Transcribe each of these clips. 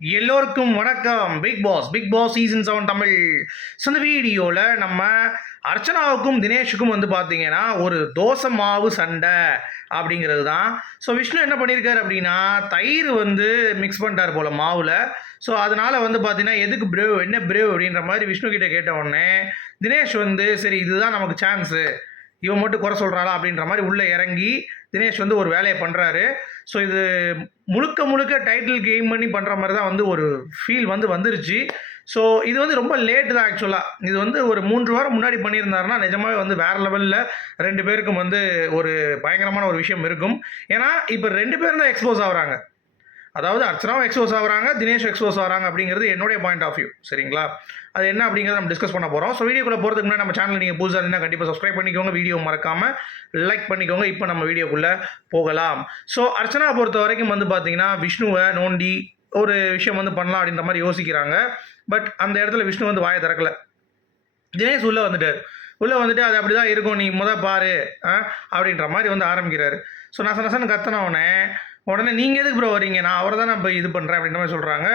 எல்லோருக்கும் வணக்கம். Bigg Boss Bigg Boss season seven Tamil. So இந்த வீடியோவில் நம்ம அர்ச்சனாவுக்கும் தினேஷுக்கும் வந்து பார்த்தீங்கன்னா ஒரு தோசை மாவு சண்டை அப்படிங்கிறது தான். ஸோ விஷ்ணு என்ன பண்ணியிருக்காரு அப்படின்னா தயிர் வந்து மிக்ஸ் பண்ணிட்டார் போல் மாவில். ஸோ அதனால் வந்து பார்த்தீங்கன்னா எதுக்கு பிரேவ் என்ன பிரேவ் அப்படின்ற மாதிரி விஷ்ணு கிட்டே கேட்ட உடனே தினேஷ் வந்து சரி இதுதான் நமக்கு சான்ஸு இவன் மட்டும் குறை சொல்கிறாளா அப்படின்ற மாதிரி உள்ளே இறங்கி தினேஷ் வந்து ஒரு வேலையை பண்ணுறாரு ஸோ இது முழுக்க முழுக்க டைட்டில் கெயின் பண்ணி பண்ணுற மாதிரி தான் வந்து ஒரு ஃபீல் வந்து வந்துருச்சு. ஸோ இது வந்து ரொம்ப லேட்டு தான் ஆக்சுவலாக இது வந்து ஒரு மூன்று வாரம் முன்னாடி பண்ணியிருந்தாருன்னா நிஜமாவே வந்து வேறு லெவலில் ரெண்டு பேருக்கும் வந்து ஒரு பயங்கரமான ஒரு விஷயம் இருக்கும். ஏன்னா இப்போ ரெண்டு பேரும் தான் எக்ஸ்போஸ் ஆகுறாங்க. அதாவது அர்ச்சனாவும் எக்ஸ்போஸ் ஆகுறாங்க தினேஷ் எக்ஸ்போஸ் ஆகிறாங்க அப்படிங்கிறது என்னுடைய பாயிண்ட் ஆஃப் வியூ சரிங்களா? அது என்ன அப்படிங்கிறத நம்ம டிஸ்கஸ் பண்ண போகிறோம் ஸோ வீடியோக்குள்ளே போகிறதுக்கு முன்னாடி நம்ம சேனல் நீங்கள் புதுசாக இருந்தால் கண்டிப்பாக சப்ஸ்கிரைப் பண்ணிக்கோங்க. வீடியோ மறக்காமல் லைக் பண்ணிக்கோங்க. இப்போ நம்ம வீடியோக்குள்ளே போகலாம். ஸோ அர்ச்சனா பொறுத்த வரைக்கும் வந்து பார்த்தீங்கன்னா விஷ்ணுவை நோண்டி ஒரு விஷயம் வந்து பண்ணலாம் அப்படின்ற மாதிரி யோசிக்கிறாங்க. பட் அந்த இடத்துல விஷ்ணு வந்து வாயை திறக்கல. தினேஷ் உள்ளே வந்துட்டார். உள்ளே வந்துட்டு அது அப்படி தான் இருக்கும். நீ முத பாரு அப்படின்ற மாதிரி வந்து ஆரம்பிக்கிறாரு. ஸோ நச நசன்னு கத்தன உடனே நீங்கள் எதுக்கு ப்ரோ வரீங்க நான் அவரை தான் இப்போ இது பண்ணுறேன் அப்படின்ற மாதிரி சொல்கிறாங்க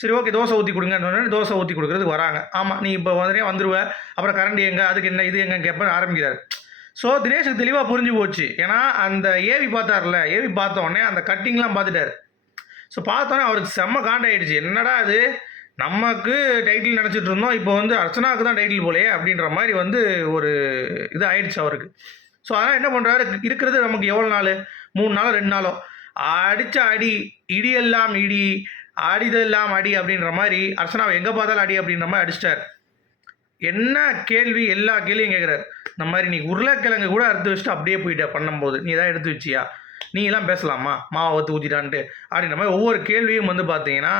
சரி ஓகே தோசை ஊற்றி கொடுங்கன்னு உடனே தோசை ஊற்றி கொடுக்குறதுக்கு வராங்க. ஆமாம் நீ இப்போ உடனே வந்துடுவேன் அப்புறம் கரண்ட் எங்கே? அதுக்கு என்ன? இது எங்கே கேட்பேன் ஆரம்பிக்கிறார். ஸோ தினேஷுக்கு தெளிவாக புரிஞ்சு போச்சு. ஏன்னா அந்த ஏவி பார்த்தார்ல ஏவி பார்த்த உடனே அந்த கட்டிங்லாம் பார்த்துட்டாரு. ஸோ பார்த்தோன்னே அவருக்கு செம்ம காண்டாயிடுச்சு. என்னடா அது நமக்கு டைட்டில் நினச்சிட்டு இருந்தோம். இப்போ வந்து அர்ச்சனாவுக்கு தான் டைட்டில் போலையே அப்படின்ற மாதிரி வந்து ஒரு இது ஆயிடுச்சு அவருக்கு. ஸோ அதனால் என்ன பண்ணுறாரு இருக்கிறது நமக்கு எவ்வளோ நாள்? மூணு நாளோ? ரெண்டு நாளோ? அடித்த அடி இடியெல்லாம் இடி ஆடிதெல்லாம் அடி அப்படின்ற மாதிரி அர்ச்சனாவை எங்கே பார்த்தாலும் அடி அப்படின்ற மாதிரி அடிச்சிட்டார். என்ன கேள்வி எல்லா கேள்வியும் கேட்குறாரு. இந்த மாதிரி நீ உருளைக்கிழங்கு கூட அறுத்து வச்சுட்டு அப்படியே போயிட்ட பண்ணும்போது நீ தான் எடுத்து வச்சியா? நீ எல்லாம் பேசலாமா? மாவை ஊற்றி ஊற்றிட்டான்ட்டு அப்படின்ற மாதிரி ஒவ்வொரு கேள்வியும் வந்து பார்த்தீங்கன்னா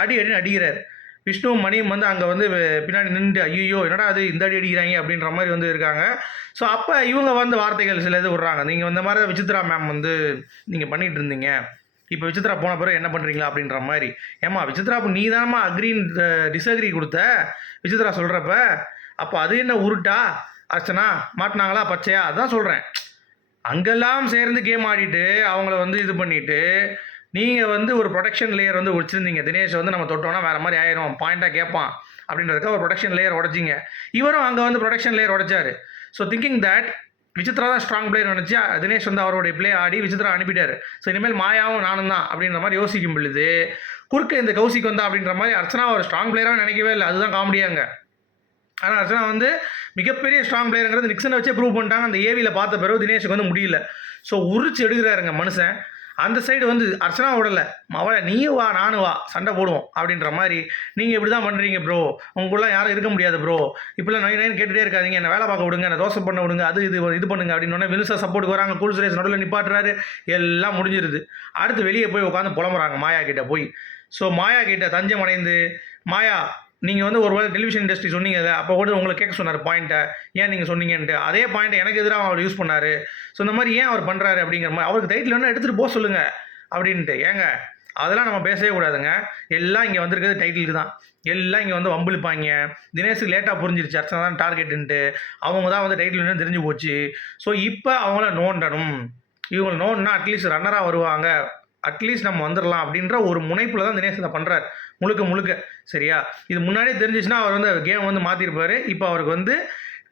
அடி அடின்னு அடிக்கிறார். விஷ்ணுவும் மணியும் வந்து அங்கே வந்து பின்னாடி நின்று ஐயோ என்னடா அது இந்த அடி அடிக்கிறாங்க அப்படின்ற மாதிரி வந்து இருக்காங்க. ஸோ அப்போ இவங்க வந்து வார்த்தைகள் சில இது விட்றாங்க. நீங்கள் இந்த மாதிரி விசித்ரா மேம் வந்து நீங்கள் பண்ணிகிட்டு இருந்தீங்க. இப்போ விசித்ரா போன பிறகு என்ன பண்ணுறீங்களா அப்படின்ற மாதிரி. ஏமா விசித்ரா நீ தானம்மா அக்ரின் டிஸ்அக்ரி கொடுத்த? விசித்ரா சொல்கிறப்ப அப்போ அது என்ன உருட்டா? அர்ச்சனா மாட்டினாங்களா பச்சையா? அதான் சொல்கிறேன் அங்கெல்லாம் சேர்ந்து கேம் ஆடிட்டு அவங்கள வந்து இது பண்ணிவிட்டு நீங்கள் வந்து ஒரு ப்ரொடக்ஷன் லேயர் வந்து வச்சுருந்தீங்க தினேஷ் வந்து நம்ம தொட்டோம்னா வேறு மாதிரி ஆயிரும். பாயிண்ட்டாக கேட்பான். அப்படின்றதுக்காக ஒரு ப்ரொடக்ஷன் லேயர் உடச்சிங்க. இவரும் அங்கே வந்து ப்ரொடக்ஷன் லேயர் உடைச்சார். ஸோ திங்கிங் தட் விசித்ரா தான் ஸ்ட்ராங் பிளேயர் நினச்சி தினேஷ் வந்து அவருடைய பிளே ஆடி விசித்ரா அனுப்பிட்டார். ஸோ இனிமேல் மாயாவும் நானும் தான் அப்படின்ற மாதிரி யோசிக்கும் பொழுது குறுக்க இந்த கௌசிக் வந்தா அப்படின்ற மாதிரி அர்ச்சனா ஒரு ஸ்ட்ராங் பிளேயராக நினைக்கவே இல்லை. அதுதான் காமெடியாங்க ஆனால் அர்ச்சனா வந்து மிகப்பெரிய ஸ்ட்ராங் பிளேயருங்கிறது நிக்சனை வச்சே ப்ரூவ் பண்ணிட்டாங்க. அந்த ஏவியில் பார்த்த பிறகு தினேஷுக்கு வந்து முடியல. ஸோ உரிச்சு எடுக்கிறாருங்க மனுஷன். அந்த சைடு வந்து அர்ச்சனா விடலை. அவளை நீயும் வா நானும் வா சண்டை போடுவோம் அப்படின்ற மாதிரி. நீங்கள் இப்படி தான் பண்ணுறீங்க ப்ரோ உங்களுக்குலாம் யாரும் இருக்க முடியாது ப்ரோ இப்படிலாம் நைன் நைன் கேட்டுகிட்டே இருக்காதீங்க. என்ன வேலை பார்க்க விடுங்க என்ன தோசை பண்ண விடுங்க அது இது இது பண்ணுங்க அப்படின்னு வினுசா சப்போர்ட்டுக்கு வராங்க. கூல் சுரேஷ் நடுவில் நிப்பாட்டுறாரு. எல்லாம் முடிஞ்சிருது. அடுத்து வெளியே போய் உட்காந்து புலம்புறாங்க மாயா கிட்டே போய். ஸோ மாயா கிட்ட தஞ்சம் அடைந்து மாயா நீங்கள் வந்து ஒரு வேளை டெலிவிஷன் இண்டஸ்ட்ரி சொன்னீங்க அப்போ கூட உங்களை கேட்க சொன்னார் பாயிண்ட்டை ஏன் நீங்கள் சொன்னீங்கன்ட்டு. அதே பாயிண்ட் எனக்கு எதிராக அவர் யூஸ் பண்ணார். ஸோ இந்த மாதிரி ஏன் அவர் பண்ணுறாரு அப்படிங்கிற மாதிரி அவருக்கு டைட்டில் வேணால் எடுத்துகிட்டு போக சொல்லுங்கள் அப்படின்ட்டு. ஏங்க அதெல்லாம் நம்ம பேசவே கூடாதுங்க. எல்லாம் இங்கே வந்திருக்கிறது டைட்டிலுக்கு தான். எல்லாம் இங்கே வந்து வம்பிழுப்பாங்க தினேஷுக்கு லேட்டாக புரிஞ்சிருச்சு அர்ச்சனா தான் டார்கெட்டுன்ட்டு அவங்க தான் வந்து டைட்டில் வேணும் தெரிஞ்சு போச்சு. ஸோ இப்போ அவங்கள நோண்டணும். இவங்களை நோண்டினா அட்லீஸ்ட் ரன்னராக வருவாங்க. அட்லீஸ்ட் நம்ம வந்துடலாம் அப்படின்ற ஒரு முனைப்பில் தான் தினேஷ் இதை பண்ணுறாரு முழுக்க முழுக்க. சரியா? இது முன்னாடியே தெரிஞ்சிச்சுன்னா அவர் வந்து கேம் வந்து மாற்றிருப்பார் இப்போ அவருக்கு வந்து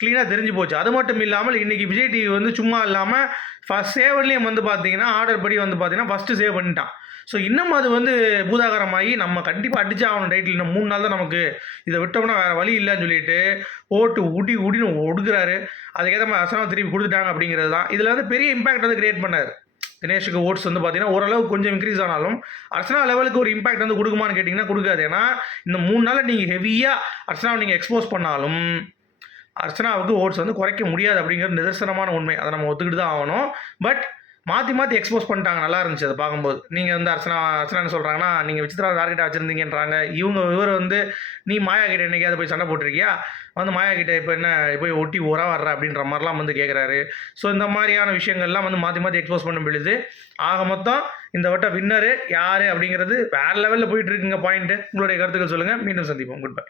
க்ளீனாக தெரிஞ்சு போச்சு. அது மட்டும் இல்லாமல் இன்றைக்கி விஜய் டிவி வந்து சும்மா இல்லாமல் ஃபஸ்ட் சேவர்லேயும் வந்து பார்த்தீங்கன்னா ஆர்டர் படி வந்து பார்த்தீங்கன்னா ஃபஸ்ட்டு சேவ் பண்ணிட்டான். ஸோ இன்னும் அது வந்து பூதாகரமாகி நம்ம கண்டிப்பாக அடிச்சு ஆகணும் டைட்டில் இன்னும் மூணு நாள் தான் நமக்கு. இதை விட்டோம்னா வேறு வழி இல்லைன்னு சொல்லிட்டு ஓட்டு உடி உடின்னு ஒடுக்குறாரு. அதுக்கேற்ற மாதிரி அசனம் திருப்பி கொடுத்துட்டாங்க அப்படிங்கிறது தான் இதில் வந்து பெரிய இம்பாக்ட் வந்து கிரியேட் பண்ணார். தினேஷுக்கு ஓட்ஸ் வந்து பார்த்தீங்கன்னா ஓரளவு கொஞ்சம் இன்க்ரீஸ் ஆனாலும் அர்ச்சனா லெவலுக்கு ஒரு இம்பாக்ட் வந்து கொடுக்குமான்னு கேட்டிங்கன்னா கொடுக்காது. ஏன்னா இந்த மூணு நாளில் நீங்கள் ஹெவியாக அர்ச்சனாவை நீங்கள் எக்ஸ்போஸ் பண்ணாலும் அர்ச்சனாவுக்கு ஓட்ஸ் வந்து குறைக்க முடியாது அப்படிங்கிறது நிதர்சனமான உண்மை. அதை நம்ம ஒத்துக்கிட்டு தான் ஆகணும். பட் மாற்றி மாற்றி எக்ஸ்போஸ் பண்ணிட்டாங்க. நல்லா இருந்துச்சு அதை பார்க்கும்போது. நீங்கள் வந்து அர்ச்சனா அர்ச்சனா என்ன சொல்கிறாங்கன்னா நீங்கள் விசித்ரா டார்கெட்டாக வச்சுருந்தீங்கன்றாங்க? இவங்க இவர் வந்து நீ மாயா கிட்ட என்னைக்காவது போய் சண்டை போட்டிருக்கியா? வந்து மாயா கிட்ட இப்போ என்ன போய் ஒட்டி ஓரா வர்ற? அப்படின்ற மாதிரிலாம் வந்து கேட்குறாரு ஸோ இந்த மாதிரியான விஷயங்கள்லாம் வந்து மாற்றி மாற்றி எக்ஸ்போஸ் பண்ண முடியுது ஆக மொத்தம் இந்த வட்டம் வின்னரு யார் அப்படிங்கிறது வேறு லெவலில் போயிட்டு இருக்குங்க பாயிண்ட்டு உங்களுடைய கருத்துக்கள் சொல்லுங்கள் மீண்டும் சந்திப்போம். Good bye